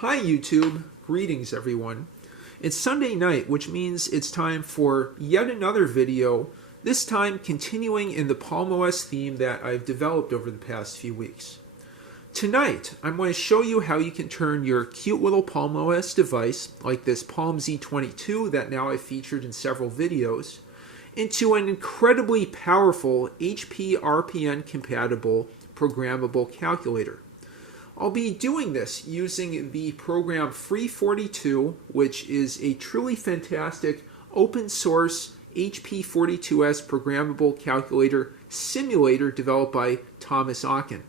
Hi YouTube, greetings everyone. It's Sunday night, which means it's time for yet another video, this time continuing in the Palm OS theme that I've developed over the past few weeks. Tonight, I'm going to show you how you can turn your cute little Palm OS device, like this Palm Z22 that now I've featured in several videos, into an incredibly powerful HP RPN compatible programmable calculator. I'll be doing this using the program Free42, which is a truly fantastic open source HP42S programmable calculator simulator developed by Thomas Okken.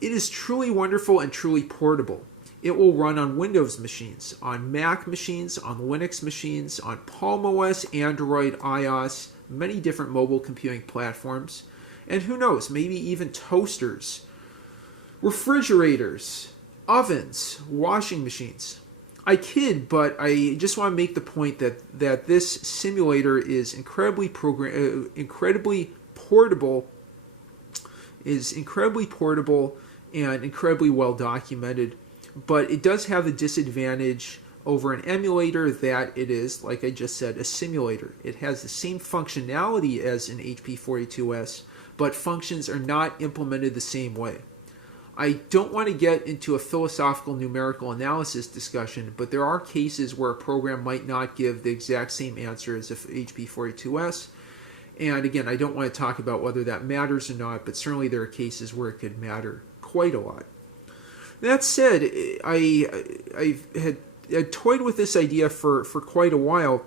It is truly wonderful and truly portable. It will run on Windows machines, on Mac machines, on Linux machines, on Palm OS, Android, iOS, many different mobile computing platforms, and who knows, maybe even toasters, refrigerators, ovens, washing machines. I kid, but I just want to make the point that this simulator is incredibly portable, and incredibly well documented. But it does have the disadvantage over an emulator that it is, like I just said, a simulator. It has the same functionality as an HP42S, but functions are not implemented the same way. I don't want to get into a philosophical numerical analysis discussion, but there are cases where a program might not give the exact same answer as a HP42S. And again, I don't want to talk about whether that matters or not, but certainly there are cases where it could matter quite a lot. That said, I had toyed with this idea for quite a while,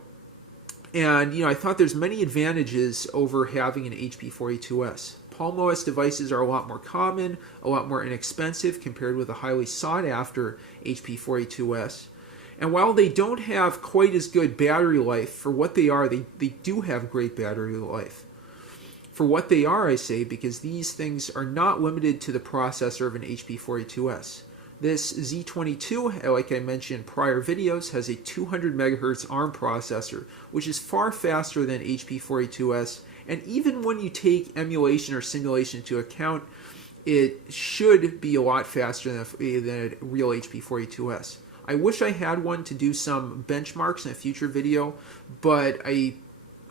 and I thought there's many advantages over having an HP42S. Palm OS devices are a lot more common, a lot more inexpensive compared with a highly sought-after HP42S. And while they don't have quite as good battery life for what they are, they do have great battery life. For what they are, I say, because these things are not limited to the processor of an HP42S. This Z22, like I mentioned in prior videos, has a 200 MHz ARM processor, which is far faster than HP42S. And even when you take emulation or simulation into account, it should be a lot faster than a real HP42S. I wish I had one to do some benchmarks in a future video, but I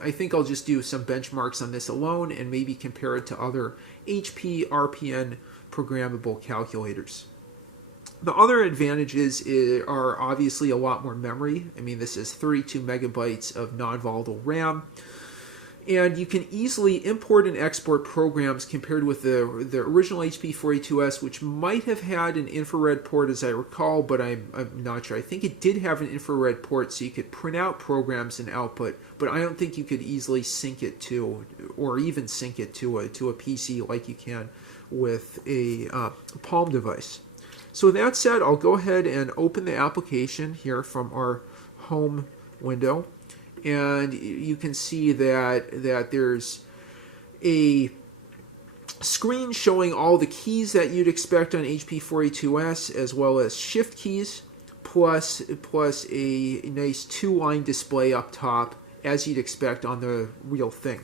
think I'll just do some benchmarks on this alone and maybe compare it to other HP RPN programmable calculators. The other advantages are obviously a lot more memory. I mean, this is 32 megabytes of non-volatile RAM. And you can easily import and export programs compared with the original HP42S, which might have had an infrared port as I recall, but I'm not sure. I think it did have an infrared port so you could print out programs and output, but I don't think you could easily sync it to, or even sync it to a PC like you can with a Palm device. So with that said, I'll go ahead and open the application here from our home window. And you can see that there's a screen showing all the keys that you'd expect on HP42S, as well as shift keys, plus a nice two-line display up top, as you'd expect on the real thing.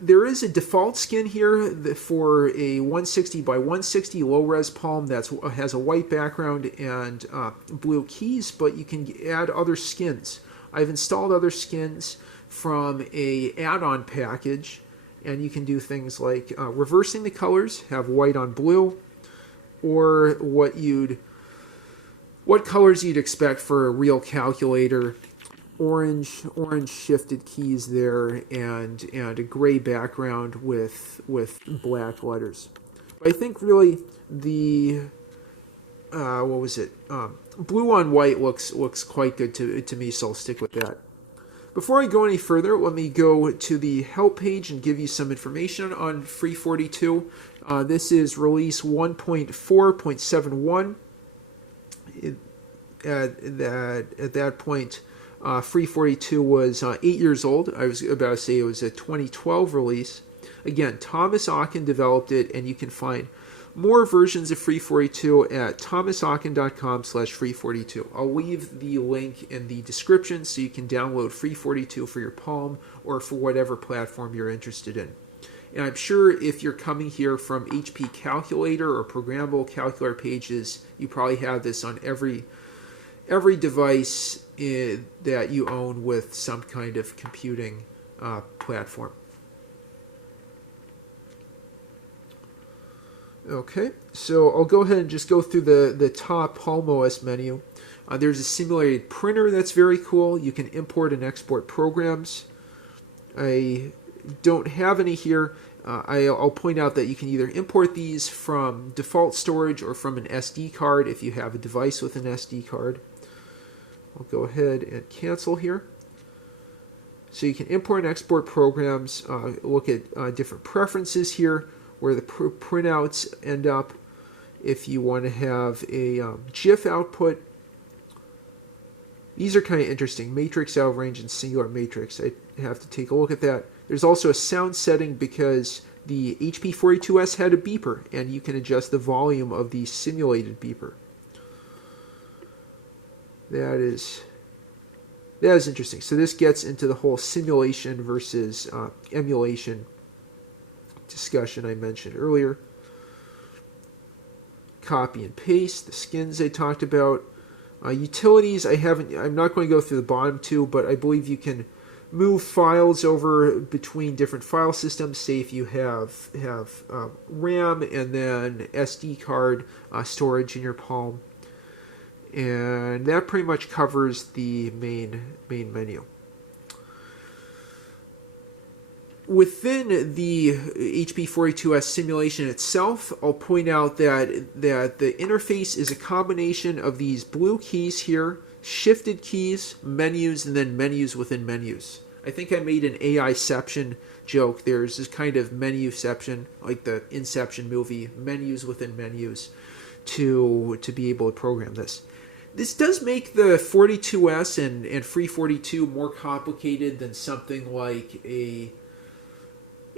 There is a default skin here for a 160 by 160 low-res Palm that has a white background and blue keys, but you can add other skins. I've installed other skins from a add-on package, and you can do things like reversing the colors, have white on blue, or what colors you'd expect for a real calculator. Orange shifted keys there, and a gray background with black letters. But I think really the blue on white looks quite good to me, so I'll stick with that. Before I go any further, let me go to the help page and give you some information on Free42. This is release 1.4.71. At that point, Free42 was 8 years old. I was about to say it was a 2012 release. Again, Thomas Okken developed it, and you can find more versions of Free42 at thomasokken.com/Free42. I'll leave the link in the description so you can download Free42 for your Palm or for whatever platform you're interested in. And I'm sure if you're coming here from HP Calculator or programmable calculator pages, you probably have this on every device that you own with some kind of computing platform. Okay, so I'll go ahead and just go through the top Home OS menu. There's a simulated printer that's very cool. You can import and export programs. I don't have any here. I'll point out that you can either import these from default storage or from an SD card if you have a device with an SD card. I'll go ahead and cancel here. So you can import and export programs, look at different preferences here, where the printouts end up. If you want to have a GIF output, these are kind of interesting. Matrix out of range and singular matrix. I have to take a look at that. There's also a sound setting because the HP42S had a beeper, and you can adjust the volume of the simulated beeper. That is interesting. So this gets into the whole simulation versus emulation discussion I mentioned earlier. Copy and paste, the skins I talked about. Utilities, I'm not going to go through the bottom two, but I believe you can move files over between different file systems. Say if you have RAM and then SD card storage in your Palm. And that pretty much covers the main menu. Within the HP42S simulation itself, I'll point out that the interface is a combination of these blue keys here, shifted keys, menus, and then menus within menus. I think I made an AIception joke. There's this kind of menuception, like the Inception movie, menus within menus, to be able to program this. This does make the 42S and Free42 more complicated than something like a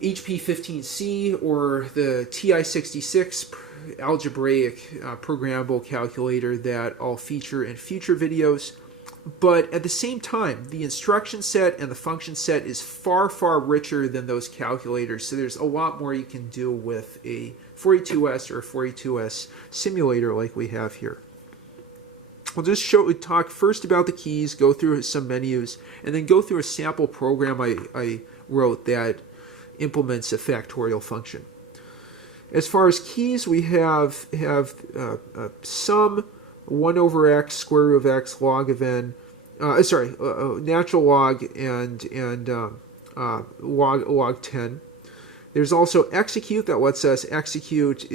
HP 15C or the TI-66 algebraic programmable calculator that I'll feature in future videos. But at the same time, the instruction set and the function set is far, far richer than those calculators. So there's a lot more you can do with a 42S or a 42S simulator like we have here. We'll just talk first about the keys, go through some menus, and then go through a sample program I wrote that implements a factorial function. As far as keys, we have sum, 1 over x, square root of x, log of n, natural log and log 10. There's also execute that lets us execute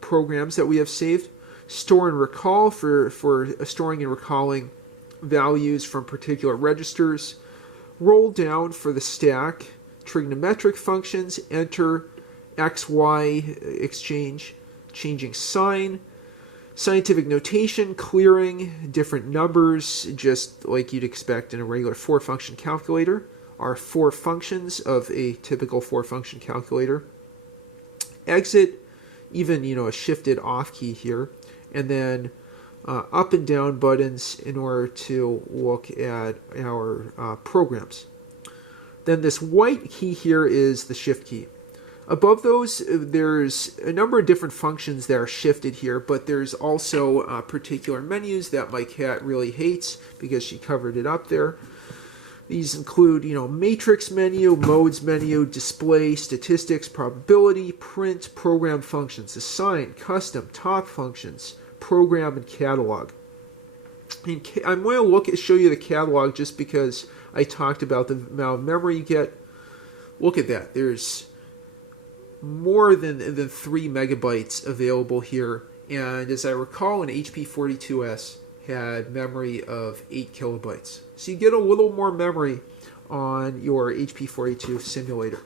programs that we have saved. Store and recall for storing and recalling values from particular registers. Roll down for the stack. Trigonometric functions, enter, x, y, exchange, changing sign, scientific notation, clearing, different numbers, just like you'd expect in a regular 4-function calculator, are 4 functions of a typical 4-function calculator. Exit, even a shifted off key here, and then up and down buttons in order to look at our programs. Then this white key here is the shift key. Above those, there's a number of different functions that are shifted here, but there's also particular menus that my cat really hates because she covered it up there. These include, matrix menu, modes menu, display, statistics, probability, print, program functions, assign, custom, top functions, program, and catalog. And I'm going to show you the catalog just because I talked about the amount of memory you get. Look at that. There's more than 3 megabytes available here. And as I recall, an HP 42S had memory of 8 kilobytes. So you get a little more memory on your HP 42 simulator.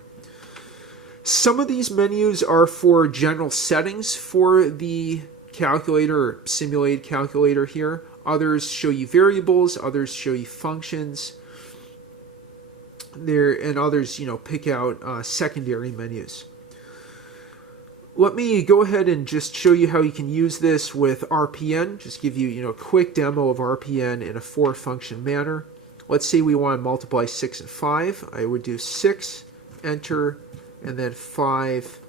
Some of these menus are for general settings for the calculator or simulated calculator here. Others show you variables, others show you functions. And others, pick out secondary menus. Let me go ahead and just show you how you can use this with RPN. Just give you, a quick demo of RPN in a 4-function manner. Let's say we want to multiply 6 and 5. I would do 6, enter, and then 5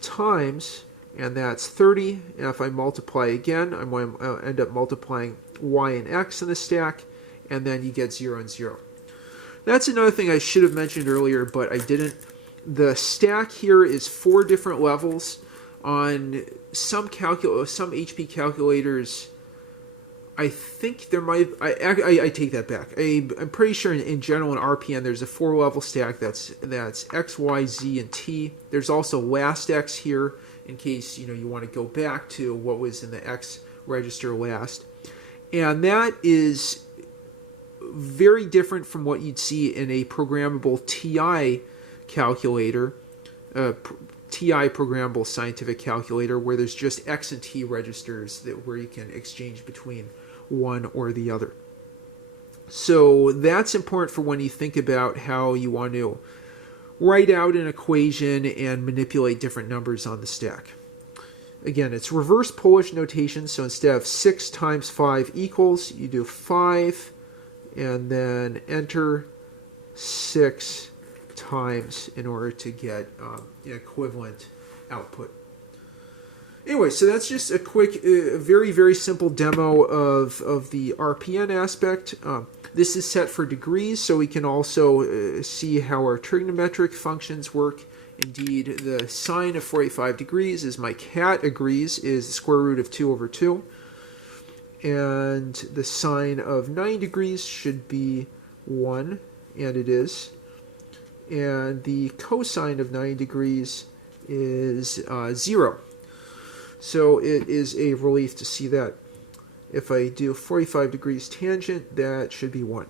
times, and that's 30. And if I multiply again, I'm going to end up multiplying y and x in the stack, and then you get 0 and 0. That's another thing I should have mentioned earlier, but I didn't. The stack here is 4 different levels. On some HP calculators, I think there might. I take that back. I'm pretty sure in general in RPN there's a 4-level stack that's X, Y, Z, and T. There's also last X here in case you want to go back to what was in the X register last, and that is very different from what you'd see in a programmable TI calculator, TI programmable scientific calculator, where there's just X and T registers where you can exchange between one or the other. So that's important for when you think about how you want to write out an equation and manipulate different numbers on the stack. Again, it's reverse Polish notation, so instead of 6 times 5 equals, you do 5 and then enter 6 times in order to get an equivalent output. Anyway, so that's just a quick, very, very simple demo of the RPN aspect. This is set for degrees, so we can also see how our trigonometric functions work. Indeed, the sine of 45 degrees, as my cat agrees, is the square root of 2 over 2. And the sine of 90 degrees should be 1, and it is. And the cosine of 90 degrees is 0. So it is a relief to see that. If I do 45 degrees tangent, that should be 1.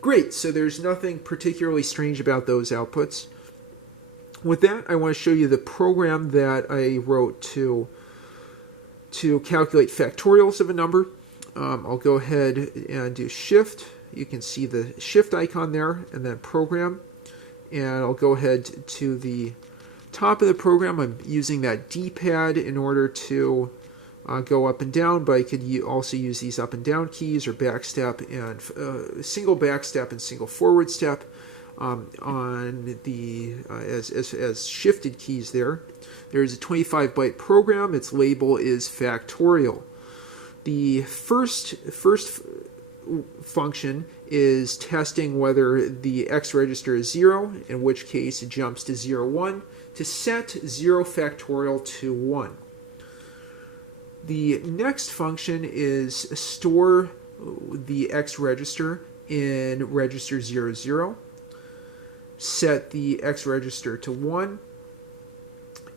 Great, so there's nothing particularly strange about those outputs. With that, I want to show you the program that I wrote to calculate factorials of a number. I'll go ahead and do Shift. You can see the Shift icon there, and then Program. And I'll go ahead to the top of the program. I'm using that D-pad in order to go up and down, but I could also use these up and down keys or backstep and single backstep and single forward step on the as shifted keys there. There's a 25-byte program. Its label is factorial. The first function is testing whether the X register is 0, in which case it jumps to 0, 1, to set 0 factorial to 1. The next function is store the X register in register 0, 0, set the X register to 1,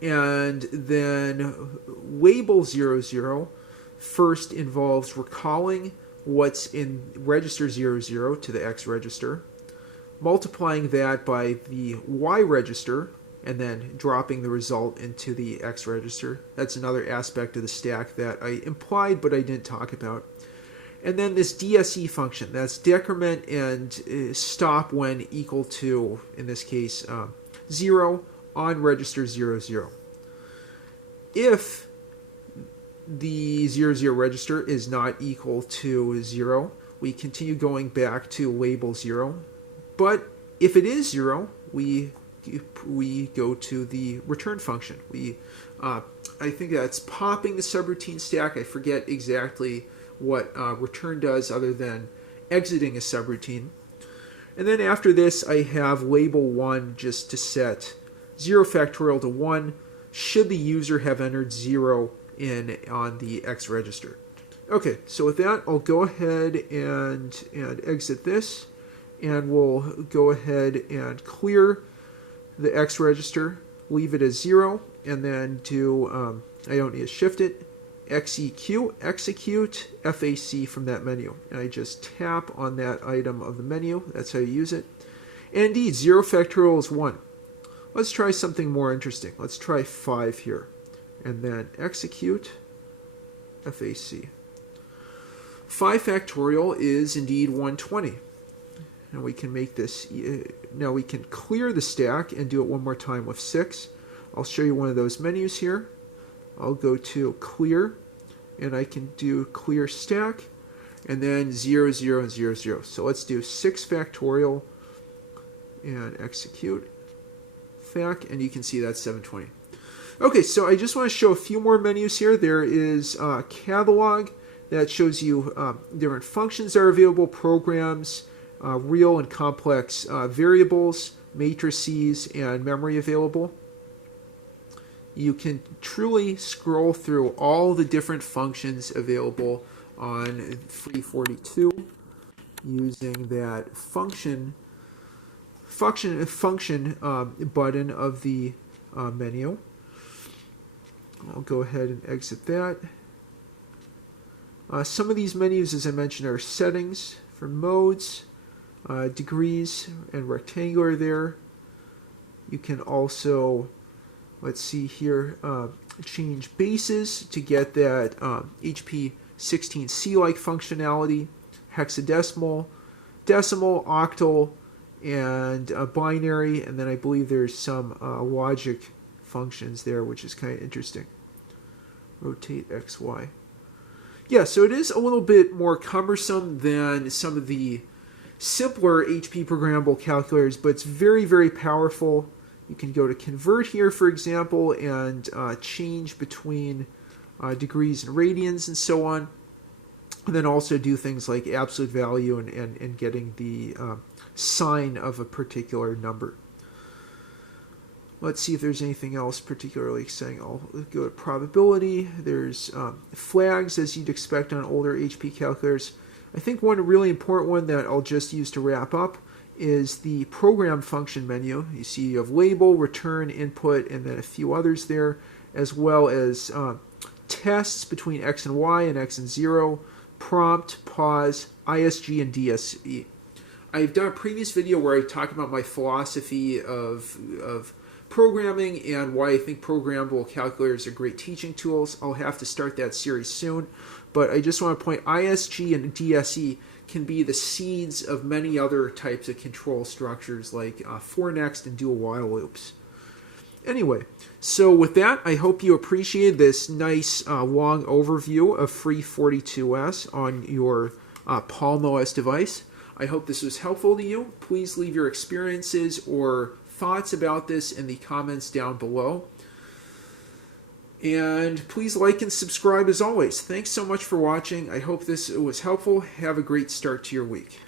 and then label 0, 0 first involves recalling what's in register 0, 0 to the X register, multiplying that by the Y register, and then dropping the result into the X register. That's another aspect of the stack that I implied but I didn't talk about. And then this DSE function, that's decrement and stop when equal to, in this case, 0 on register 0, 0. If the 0, 0 register is not equal to 0, we continue going back to label 0. But if it is 0, we go to the return function. I think that's popping the subroutine stack. I forget exactly what return does other than exiting a subroutine. And then after this, I have label 1 just to set 0 factorial to 1 should the user have entered 0 in on the X register. Okay, so with that, I'll go ahead and exit this, and we'll go ahead and clear the X register, leave it as 0, and then do, I don't need to shift it, execute FAC from that menu. And I just tap on that item of the menu. That's how you use it. And indeed, 0 factorial is 1. Let's try something more interesting. Let's try 5 here. And then execute FAC. 5 factorial is indeed 120. And we can make this, now we can clear the stack and do it one more time with 6. I'll show you one of those menus here. I'll go to clear, and I can do clear stack, and then 0, 0, and 0, 0. So let's do 6 factorial and execute. FAC, and you can see that's 720. Okay, so I just want to show a few more menus here. There is a catalog that shows you different functions that are available, programs, real and complex variables, matrices, and memory available. You can truly scroll through all the different functions available on Free42 using that function button of the menu. I'll go ahead and exit that. Some of these menus, as I mentioned, are settings for modes, degrees, and rectangular there. You can also, let's see here, change bases to get that HP 16C-like functionality, hexadecimal, decimal, octal, and binary, and then I believe there's some logic functions there, which is kind of interesting. Rotate X, Y. Yeah, so it is a little bit more cumbersome than some of the simpler HP programmable calculators, but it's very, very powerful. You can go to convert here, for example, and change between degrees and radians and so on. And then also do things like absolute value and getting the sign of a particular number. Let's see if there's anything else particularly exciting. I'll go to probability. There's flags, as you'd expect on older HP calculators. I think one really important one that I'll just use to wrap up is the program function menu. You see you have label, return, input, and then a few others there, as well as tests between X and Y and X and 0, prompt, pause, ISG, and DSE. I've done a previous video where I talk about my philosophy of programming and why I think programmable calculators are great teaching tools. I'll have to start that series soon, but I just want to point ISG and DSE can be the seeds of many other types of control structures like for next and dual while loops. Anyway, so with that, I hope you appreciate this nice long overview of Free42S on your Palm OS device. I hope this was helpful to you. Please leave your experiences or thoughts about this in the comments down below. And please like and subscribe as always. Thanks so much for watching. I hope this was helpful. Have a great start to your week.